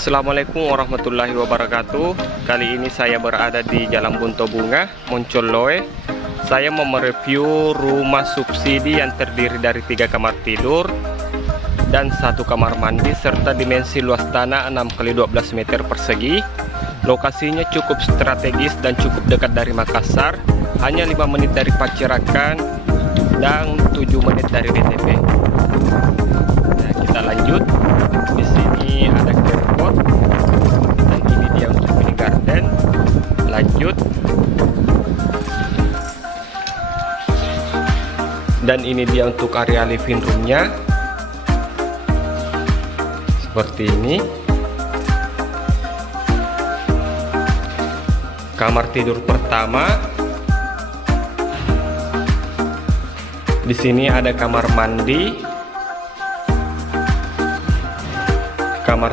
Assalamualaikum warahmatullahi wabarakatuh. Kali ini saya berada di Jalan Bunto Bunga, Moncoloe. Saya mau mereview rumah subsidi yang terdiri dari 3 kamar tidur dan 1 kamar mandi serta dimensi luas tanah 6x12 meter persegi. Lokasinya cukup strategis dan cukup dekat dari Makassar, hanya 5 menit dari Pacerakan dan 7 menit dari BTP. Nah, kita lanjut. Di sini ada carport dan ini dia untuk mini garden. Lanjut. Dan ini dia untuk area living roomnya. Seperti ini. Kamar tidur pertama. Di sini ada kamar mandi. Kamar